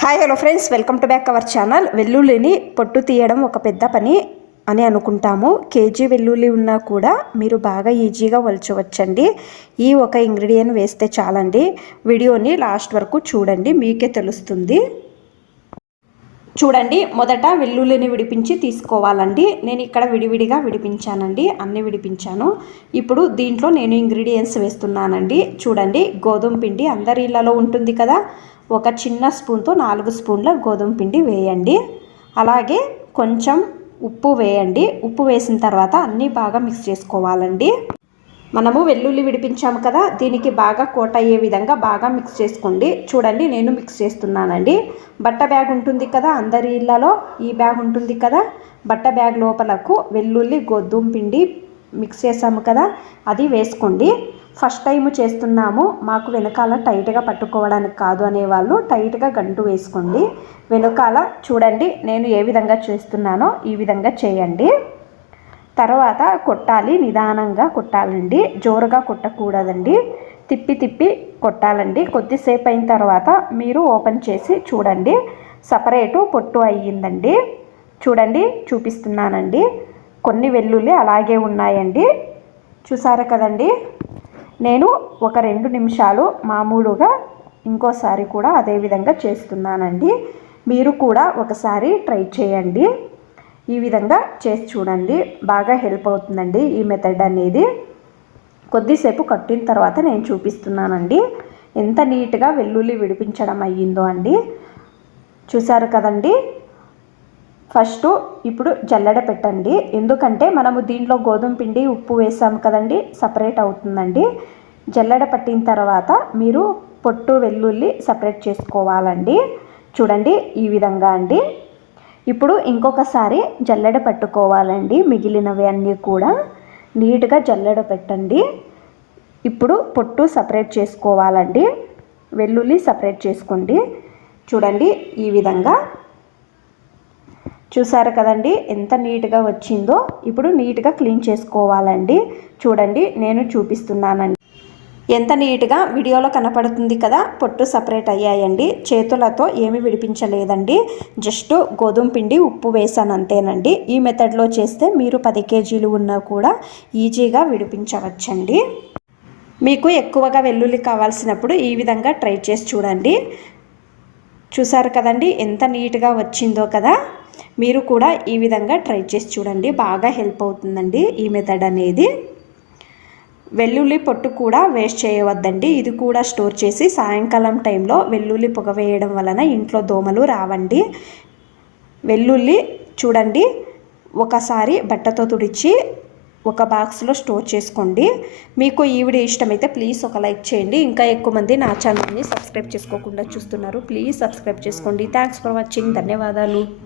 Hi hello friends, welcome to back our channel. వెల్లుల్లిని పొట్టు తీయడం ఒక పెద్ద పని అని అనుకుంటాము. కేజీ వెల్లుల్లి ఉన్నా కూడా మీరు బాగా ఈజీగా వలచవచ్చండి. ఈ ఒక ఇంగ్రీడియంట్ వేస్తే చాలండి. వీడియోని లాస్ట్ వరకు చూడండి, మీకే తెలుస్తుంది. చూడండి, మొదట వెల్లుల్లిని విడిపించి తీసుకోవాలండి. నేను ఇక్కడ విడివిడిగా విడిపించానండి, అన్నీ విడిపించాను. ఇప్పుడు దీంట్లో నేను ఇంగ్రీడియంట్స్ వేస్తున్నానండి. చూడండి, గోధుమ పిండి అందరి ఇళ్ళలో ఉంటుంది కదా, ఒక చిన్న స్పూన్తో 4 స్పూన్ల గోధుమ పిండి వేయండి. అలాగే కొంచెం ఉప్పు వేయండి. ఉప్పు వేసిన తర్వాత అన్నీ బాగా మిక్స్ చేసుకోవాలండి. మనము వెల్లుల్లి విడిపించాము కదా, దీనికి బాగా కోట్ అయ్యే విధంగా బాగా మిక్స్ చేసుకోండి. చూడండి, నేను మిక్స్ చేస్తున్నానండి. బట్ట బ్యాగ్ ఉంటుంది కదా, అందరి ఇళ్ళలో ఈ బ్యాగ్ ఉంటుంది కదా, బట్ట బ్యాగ్ లోపలకు వెల్లుల్లి గోధుమ పిండి మిక్స్ చేసాము కదా, అది వేసుకోండి. ఫస్ట్ టైం చేస్తున్నాము, మాకు వెనకాల టైట్గా పట్టుకోవడానికి కాదు అనేవాళ్ళు టైట్గా గంటు వేసుకోండి. వెనకాల చూడండి, నేను ఏ విధంగా చేస్తున్నానో ఈ విధంగా చేయండి. తర్వాత కొట్టాలి, నిదానంగా కొట్టాలండి, జోరుగా కొట్టకూడదండి. తిప్పి తిప్పి కొట్టాలండి. కొద్దిసేపు అయిన తర్వాత మీరు ఓపెన్ చేసి చూడండి, సపరేటు పొట్టు అయ్యిందండి. చూడండి, చూపిస్తున్నానండి. కొన్ని వెల్లుల్లి అలాగే ఉన్నాయండి, చూసారా కదండి. నేను ఒక 2 నిమిషాలు మామూలుగా ఇంకోసారి కూడా అదే విధంగా చేస్తున్నానండి. మీరు కూడా ఒకసారి ట్రై చేయండి. ఈ విధంగా చేసి చూడండి, బాగా హెల్ప్ అవుతుందండి ఈ మెథడ్ అనేది. కొద్దిసేపు కట్టిన తర్వాత నేను చూపిస్తున్నానండి ఎంత నీట్గా వెల్లుల్లి విడిపించడం అయ్యిందో అండి. చూసారు కదండి. ఫస్ట్ ఇప్పుడు జల్లెడ పెట్టండి, ఎందుకంటే మనము దీంట్లో గోధుమ పిండి ఉప్పు వేసాము కదండి, సపరేట్ అవుతుందండి. జల్లెడ పట్టిన తర్వాత మీరు పొట్టు వెల్లుల్లి సపరేట్ చేసుకోవాలండి. చూడండి, ఈ విధంగా అండి. ఇప్పుడు ఇంకొకసారి జల్లెడ పట్టుకోవాలండి. మిగిలినవి అన్నీ కూడా నీట్గా జల్లెడ పెట్టండి. ఇప్పుడు పొట్టు సపరేట్ చేసుకోవాలండి, వెల్లుల్లి సపరేట్ చేసుకోండి. చూడండి, ఈ విధంగా. చూసారు కదండి ఎంత నీట్గా వచ్చిందో. ఇప్పుడు నీట్గా క్లీన్ చేసుకోవాలండి. చూడండి, నేను చూపిస్తున్నానండి ఎంత నీట్గా వీడియోలో కనపడుతుంది కదా. పొట్టు సపరేట్ అయ్యాయండి. చేతులతో ఏమీ విడిపించలేదండి, జస్ట్ గోధుమ పిండి ఉప్పు వేసాను అంతేనండి. ఈ మెథడ్లో చేస్తే మీరు 10 కేజీలు ఉన్నా కూడా ఈజీగా విడిపించవచ్చండి. మీకు ఎక్కువగా వెల్లుల్లి కావాల్సినప్పుడు ఈ విధంగా ట్రై చేసి చూడండి. చూసారు కదండి ఎంత నీట్గా వచ్చిందో కదా. మీరు కూడా ఈ విధంగా ట్రై చేసి చూడండి, బాగా హెల్ప్ అవుతుందండి ఈ మెథడ్ అనేది. వెల్లుల్లి పొట్టు కూడా వేస్ట్ చేయవద్దండి. ఇది కూడా స్టోర్ చేసి సాయంకాలం టైంలో వెల్లుల్లి పొగ వేయడం వలన ఇంట్లో దోమలు రావండి. వెల్లుల్లి చూడండి, ఒకసారి బట్టతో తుడిచి ఒక బాక్స్లో స్టోర్ చేసుకోండి. మీకు ఈ వీడియో ఇష్టమైతే ప్లీజ్ ఒక లైక్ చేయండి. ఇంకా ఎక్కువ మంది నా ఛానల్ని సబ్స్క్రైబ్ చేసుకోకుండా చూస్తున్నారు, ప్లీజ్ సబ్స్క్రైబ్ చేసుకోండి. Thanks for watching. ధన్యవాదాలు.